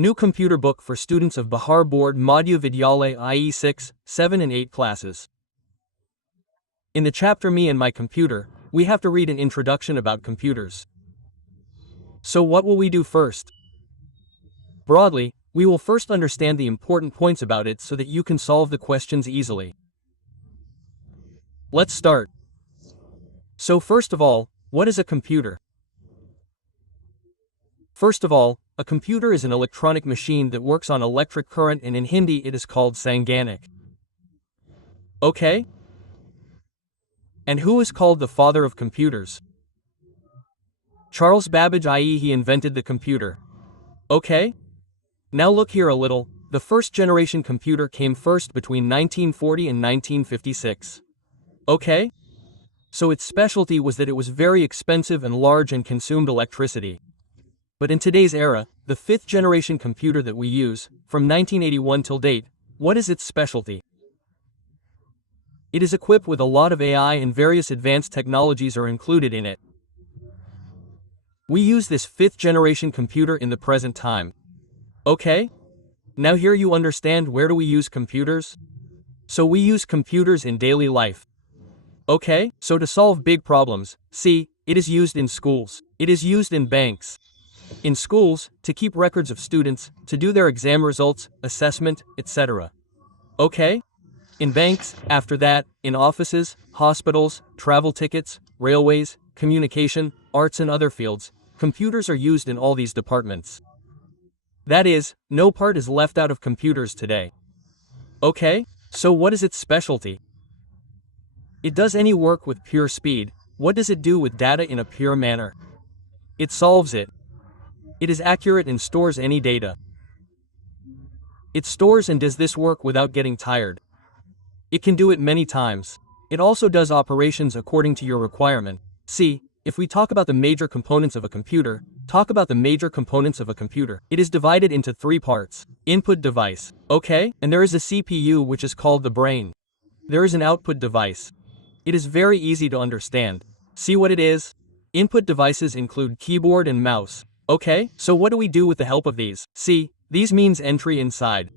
New computer book for students of Bihar Board Madhya Vidyalaya IE 6, 7 and 8 classes. In the chapter Me and My Computer, we have to read an introduction about computers. So what will we do first? Broadly, we will first understand the important points about it so that you can solve the questions easily. Let's start. So first of all, what is a computer? First of all, a computer is an electronic machine that works on electric current, and in Hindi it is called Sanganic. Okay? And who is called the father of computers? Charles Babbage, i.e. he invented the computer. Okay? Now look here a little, the first generation computer came first between 1940 and 1956. Okay? So its specialty was that it was very expensive and large and consumed electricity. But in today's era, the fifth generation computer that we use, from 1981 till date, what is its specialty? It is equipped with a lot of AI and various advanced technologies are included in it. We use this fifth generation computer in the present time. Okay? Now here you understand where do we use computers? So we use computers in daily life. Okay? So to solve big problems, see, it is used in schools. It is used in banks. In schools, to keep records of students, to do their exam results, assessment, etc. Okay? In banks, after that, in offices, hospitals, travel tickets, railways, communication, arts and other fields, computers are used in all these departments. That is, no part is left out of computers today. Okay? So what is its specialty? It does any work with pure speed. What does it do with data in a pure manner? It solves it. It is accurate and stores any data. It stores and does this work without getting tired. It can do it many times. It also does operations according to your requirement. See, if we talk about the major components of a computer, it is divided into three parts. Input device. Okay? And there is a CPU which is called the brain. There is an output device. It is very easy to understand. See what it is? Input devices include keyboard and mouse. Okay, so what do we do with the help of these? See, these means entry inside.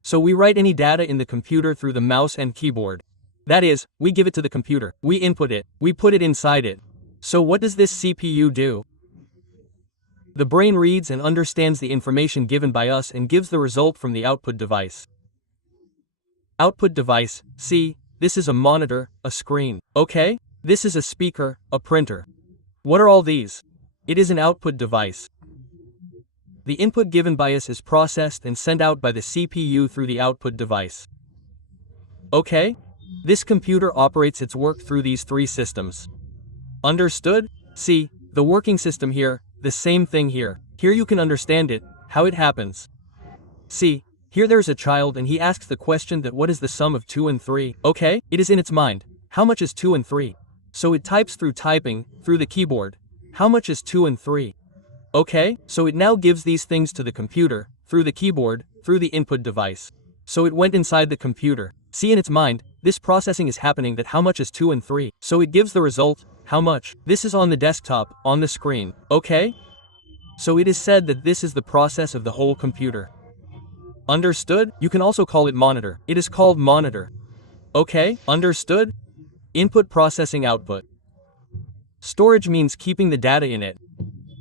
So we write any data in the computer through the mouse and keyboard. That is, we give it to the computer, we input it, we put it inside it. So what does this CPU do? The brain reads and understands the information given by us and gives the result from the output device. Output device, see, this is a monitor, a screen. Okay? This is a speaker, a printer. What are all these? It is an output device. The input given by us is processed and sent out by the CPU through the output device. Okay? This computer operates its work through these three systems. Understood? See, the working system here, the same thing here. Here you can understand it, how it happens. See, here there's a child and he asks the question that what is the sum of 2 and 3? Okay? It is in its mind. How much is 2 and 3? So it types through typing, through the keyboard. How much is 2 and 3? Okay, so it now gives these things to the computer, through the keyboard, through the input device. So it went inside the computer. See, in its mind, this processing is happening that how much is 2 and 3. So it gives the result, how much. This is on the desktop, on the screen. Okay? So it is said that this is the process of the whole computer. Understood? You can also call it monitor. It is called monitor. Okay, understood? Input processing output. Storage means keeping the data in it.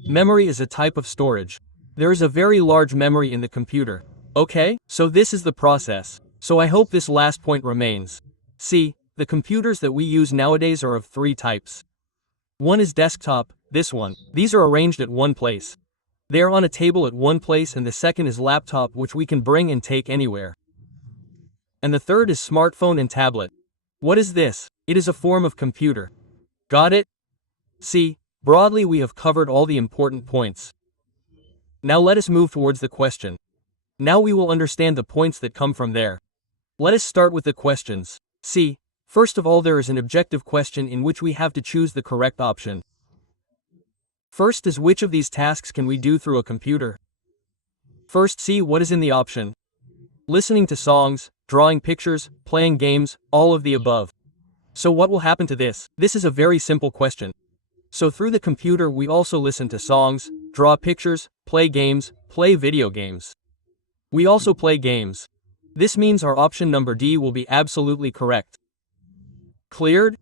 Memory is a type of storage. There is a very large memory in the computer. Okay, so this is the process. So I hope this last point remains. See, the computers that we use nowadays are of three types. One is desktop, this one. These are arranged at one place. They are on a table at one place, and the second is laptop, which we can bring and take anywhere. And the third is smartphone and tablet. What is this? It is a form of computer. Got it? See, broadly we have covered all the important points. Now let us move towards the question. Now we will understand the points that come from there. Let us start with the questions. See, first of all there is an objective question in which we have to choose the correct option. First is which of these tasks can we do through a computer? First see what is in the option. Listening to songs, drawing pictures, playing games, all of the above. So what will happen to this? This is a very simple question. So through the computer we also listen to songs, draw pictures, play games, play video games. We also play games. This means our option number D will be absolutely correct. Cleared?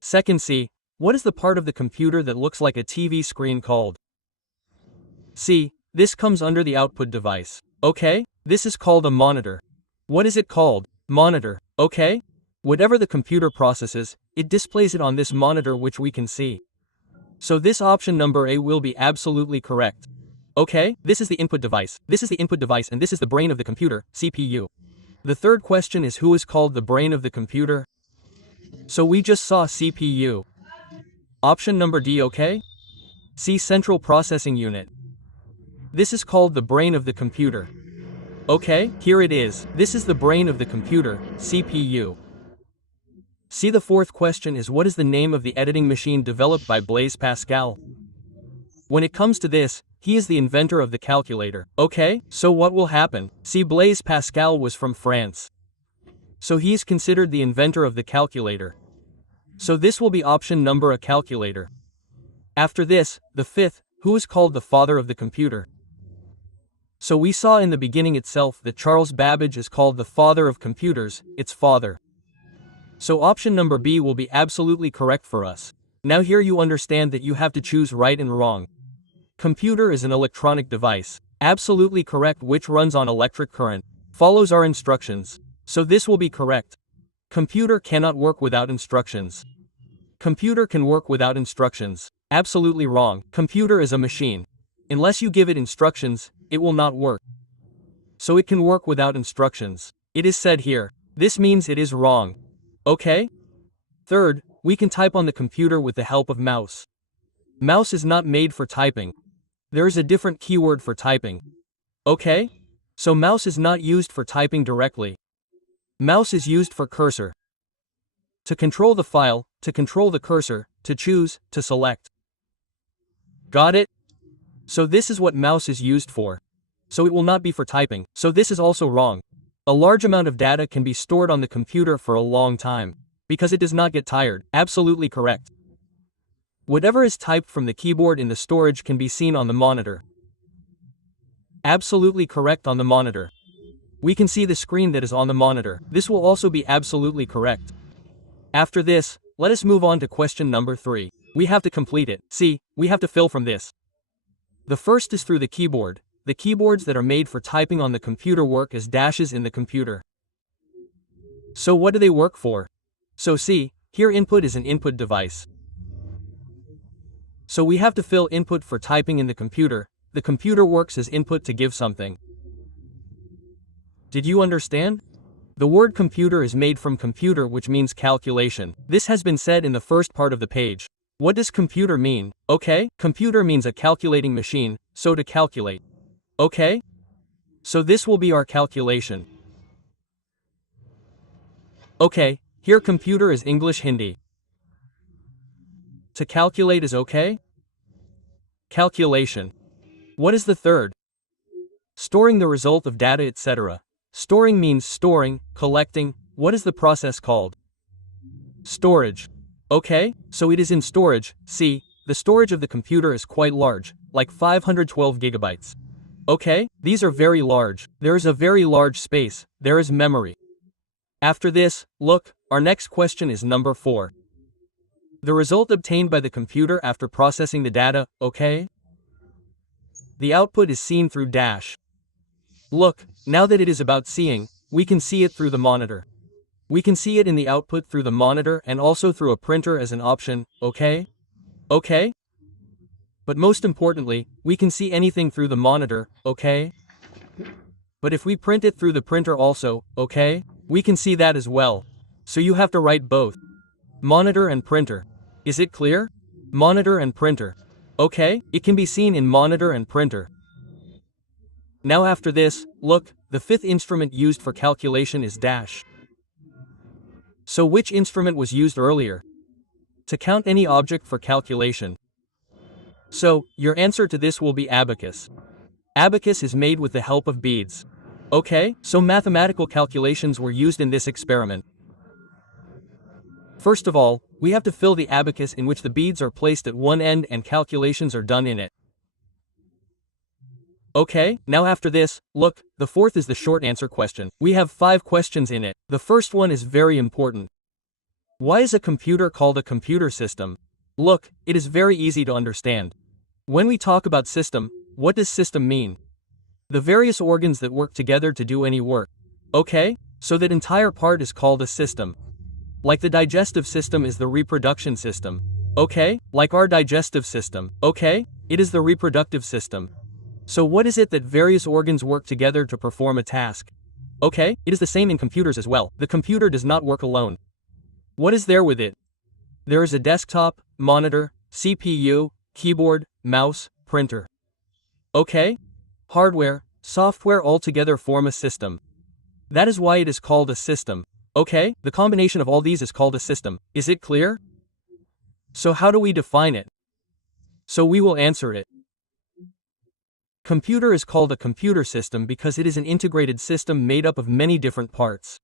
Second C. What is the part of the computer that looks like a TV screen called? C. This comes under the output device. Okay? This is called a monitor. What is it called? Monitor. Okay? Whatever the computer processes, it displays it on this monitor which we can see. So this option number A will be absolutely correct. Okay? This is the input device. This is the input device and this is the brain of the computer, CPU. The third question is who is called the brain of the computer? So we just saw CPU. Option number D, okay? C. Central Processing Unit. This is called the brain of the computer. Okay, here it is. This is the brain of the computer, CPU. See, the fourth question is what is the name of the editing machine developed by Blaise Pascal? When it comes to this, he is the inventor of the calculator. Okay, so what will happen? See, Blaise Pascal was from France. So he is considered the inventor of the calculator. So this will be option number A, calculator. After this, the fifth, who is called the father of the computer? So we saw in the beginning itself that Charles Babbage is called the father of computers, its father. So option number B will be absolutely correct for us. Now here you understand that you have to choose right and wrong. Computer is an electronic device. Absolutely correct, which runs on electric current. Follows our instructions. So this will be correct. Computer cannot work without instructions. Computer can work without instructions. Absolutely wrong. Computer is a machine. Unless you give it instructions, it will not work. So it can work without instructions. It is said here. This means it is wrong. Okay? Third, we can type on the computer with the help of mouse. Mouse is not made for typing. There is a different keyword for typing. Okay? So mouse is not used for typing directly. Mouse is used for cursor. To control the file, to control the cursor, to choose, to select. Got it? So this is what mouse is used for. So it will not be for typing. So this is also wrong. A large amount of data can be stored on the computer for a long time, because it does not get tired. Absolutely correct. Whatever is typed from the keyboard in the storage can be seen on the monitor. Absolutely correct, on the monitor. We can see the screen that is on the monitor. This will also be absolutely correct. After this, let us move on to question number 3. We have to complete it. See, we have to fill from this. The first is through the keyboard. The keyboards that are made for typing on the computer work as dashes in the computer. So what do they work for? So see, here input is an input device. So we have to fill input for typing in the computer. The computer works as input to give something. Did you understand? The word computer is made from computer, which means calculation. This has been said in the first part of the page. What does computer mean? Okay, computer means a calculating machine, so to calculate. Okay? So this will be our calculation. Okay, here computer is English Hindi. To calculate is okay? Calculation. What is the third? Storing the result of data, etc. Storing means storing, collecting. What is the process called? Storage. Okay, so it is in storage. See, the storage of the computer is quite large, like 512 gigabytes. Okay, these are very large. There is a very large space. There is memory. After this, look, our next question is number 4. The result obtained by the computer after processing the data, okay? The output is seen through dash. Look, now that it is about seeing, we can see it through the monitor. We can see it in the output through the monitor and also through a printer as an option, okay? Okay? But most importantly, we can see anything through the monitor, okay? But if we print it through the printer also, okay? We can see that as well. So you have to write both. Monitor and printer. Is it clear? Monitor and printer. Okay, it can be seen in monitor and printer. Now after this, look, the fifth instrument used for calculation is dash. So which instrument was used earlier? To count any object for calculation. So, your answer to this will be abacus. Abacus is made with the help of beads. Okay, so mathematical calculations were used in this experiment. First of all, We have to fill the abacus in which the beads are placed at one end and calculations are done in it. Okay, now after this, look, the fourth is the short answer question. We have 5 questions in it. The first one is very important. Why is a computer called a computer system? Look, it is very easy to understand. When we talk about system, what does system mean? The various organs that work together to do any work. Okay, so that entire part is called a system. Like the digestive system is the reproduction system. Okay, like our digestive system. Okay, it is the reproductive system. So what is it that various organs work together to perform a task? Okay, it is the same in computers as well. The computer does not work alone. What is there with it? There is a desktop, monitor, CPU, keyboard, mouse, printer. Okay? Hardware, software all together form a system. That is why it is called a system. Okay, the combination of all these is called a system. Is it clear? So how do we define it? So we will answer it. Computer is called a computer system because it is an integrated system made up of many different parts.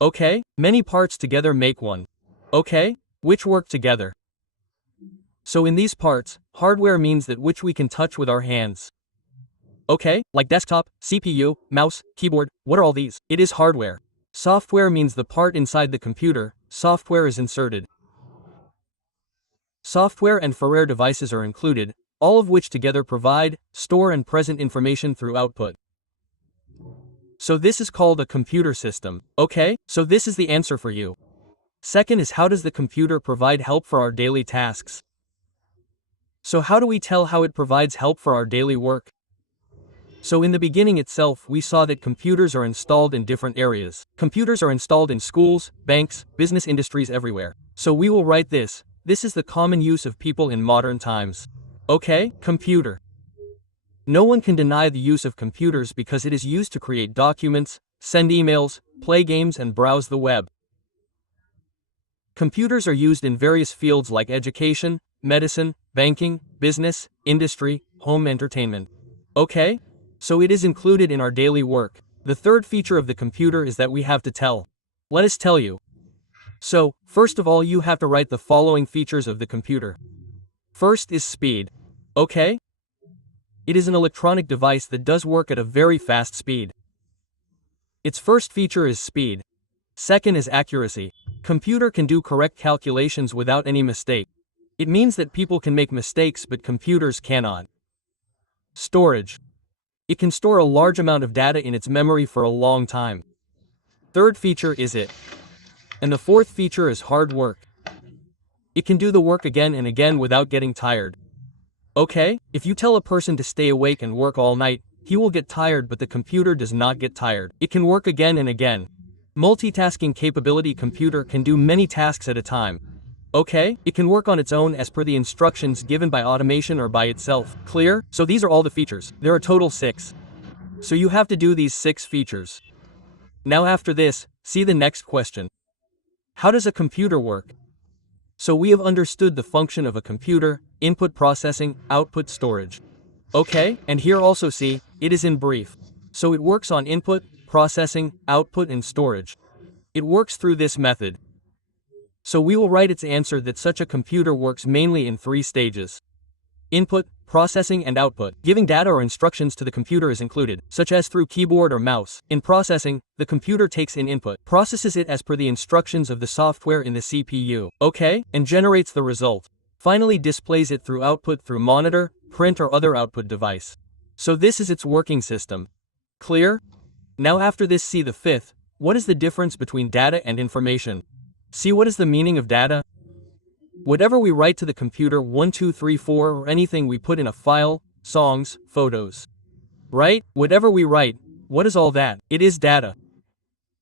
Okay, many parts together make one. Okay, which work together. So in these parts, hardware means that which we can touch with our hands. Okay, like desktop, CPU, mouse, keyboard, what are all these? It is hardware. Software means the part inside the computer, software is inserted. Software and firmware devices are included, all of which together provide, store and present information through output. So this is called a computer system. Okay, so this is the answer for you. Second is how does the computer provide help for our daily tasks? So how do we tell how it provides help for our daily work? So in the beginning itself we saw that computers are installed in different areas. Computers are installed in schools, banks, business industries everywhere. So we will write this. This is the common use of people in modern times. Okay, computer. No one can deny the use of computers because it is used to create documents, send emails, play games and browse the web. Computers are used in various fields like education, medicine, banking, business, industry, home entertainment. Okay? So it is included in our daily work. The third feature of the computer is that we have to tell. Let us tell you. So, first of all you have to write the following features of the computer. First is speed. Okay? It is an electronic device that does work at a very fast speed. Its first feature is speed. Second is accuracy. Computer can do correct calculations without any mistake. It means that people can make mistakes but computers cannot. Storage. It can store a large amount of data in its memory for a long time. Third feature is it. And the fourth feature is hard work. It can do the work again and again without getting tired. Okay, if you tell a person to stay awake and work all night, he will get tired but the computer does not get tired. It can work again and again. Multitasking capability computer can do many tasks at a time. Okay, it can work on its own as per the instructions given by automation or by itself. Clear? So these are all the features. There are total 6. So you have to do these 6 features. Now after this, see the next question. How does a computer work? So we have understood the function of a computer, input processing, output storage. Okay, and here also see, it is in brief. So it works on input, processing, output and storage. It works through this method. So we will write its answer that such a computer works mainly in 3 stages. Input, processing and output. Giving data or instructions to the computer is included, such as through keyboard or mouse. In processing, the computer takes in input, processes it as per the instructions of the software in the CPU, okay, and generates the result. Finally displays it through output through monitor, print or other output device. So this is its working system. Clear? Now after this see the 5th, what is the difference between data and information? See what is the meaning of data? Whatever we write to the computer 1, 2, 3, 4 or anything we put in a file, songs, photos. Right? Whatever we write, what is all that? It is data.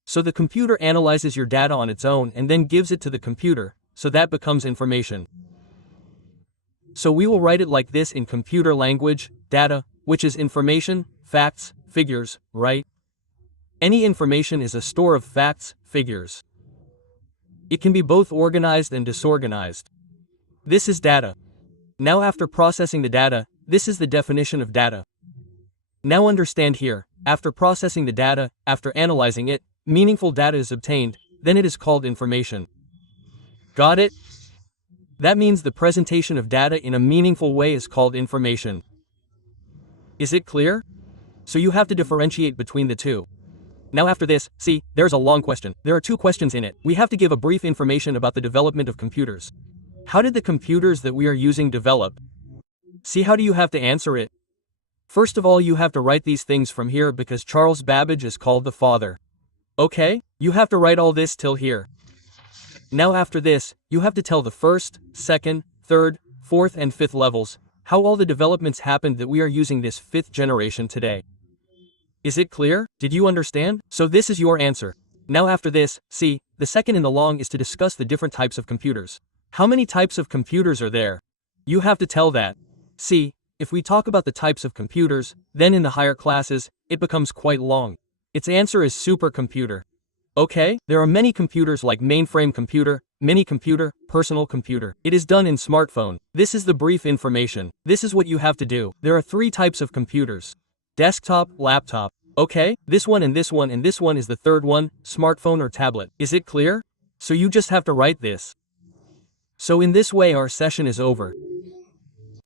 So the computer analyzes your data on its own and then gives it to the computer, so that becomes information. So we will write it like this in computer language, data, which is information, facts, figures, right? Any information is a store of facts, figures. It can be both organized and disorganized. This is data. Now after processing the data, this is the definition of data. Now understand here, after processing the data, after analyzing it, meaningful data is obtained, then it is called information. Got it? That means the presentation of data in a meaningful way is called information. Is it clear? So you have to differentiate between the two. Now after this, see, there's a long question. There are 2 questions in it. We have to give a brief information about the development of computers. How did the computers that we are using develop? See, how do you have to answer it? First of all, you have to write these things from here because Charles Babbage is called the father. Okay? You have to write all this till here. Now after this, you have to tell the first, second, third, fourth and fifth levels, how all the developments happened that we are using this 5th generation today. Is it clear? Did you understand? So this is your answer. Now after this, see, the second in the long is to discuss the different types of computers. How many types of computers are there? You have to tell that. See, if we talk about the types of computers, then in the higher classes, it becomes quite long. Its answer is supercomputer. Okay, there are many computers like mainframe computer, mini computer, personal computer. It is done in smartphone. This is the brief information. This is what you have to do. There are 3 types of computers. Desktop, laptop. Okay, this one and this one and this one is the third one, smartphone or tablet. Is it clear? So you just have to write this. So in this way our session is over.